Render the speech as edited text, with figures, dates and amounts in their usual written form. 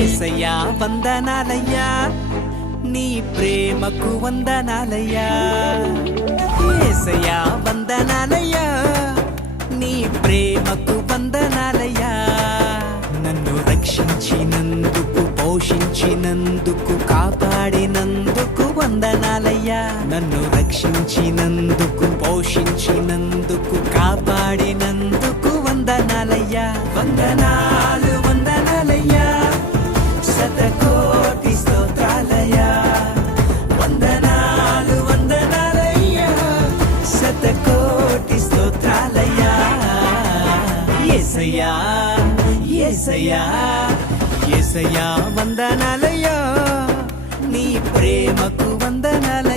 యేసయ్యా వందనాలయ్యా నీ ప్రేమకు వందనాలయ్యా యేసయ్యా వందనాలయ్యా నీ ప్రేమకు వందనాలయ్యా నన్ను రక్షించినందుకు పోషించినందుకు కాపాడినందుకు వందనాలయ్యా నన్ను రక్షించినందుకు పోషించినందుకు కాపాడినందుకు వందనాలయ్యా వందనాలు వందనాలయ్యా శతకోటి స్తోత్రాలయ్యా వందనాలు వందనాలయ్యా శతకోటి స్తోత్రాలయ్యా యేసయ్యా యేసయ్యా యేసయ్యా వందనాలయ్యా నీ ప్రేమకు వందనాలు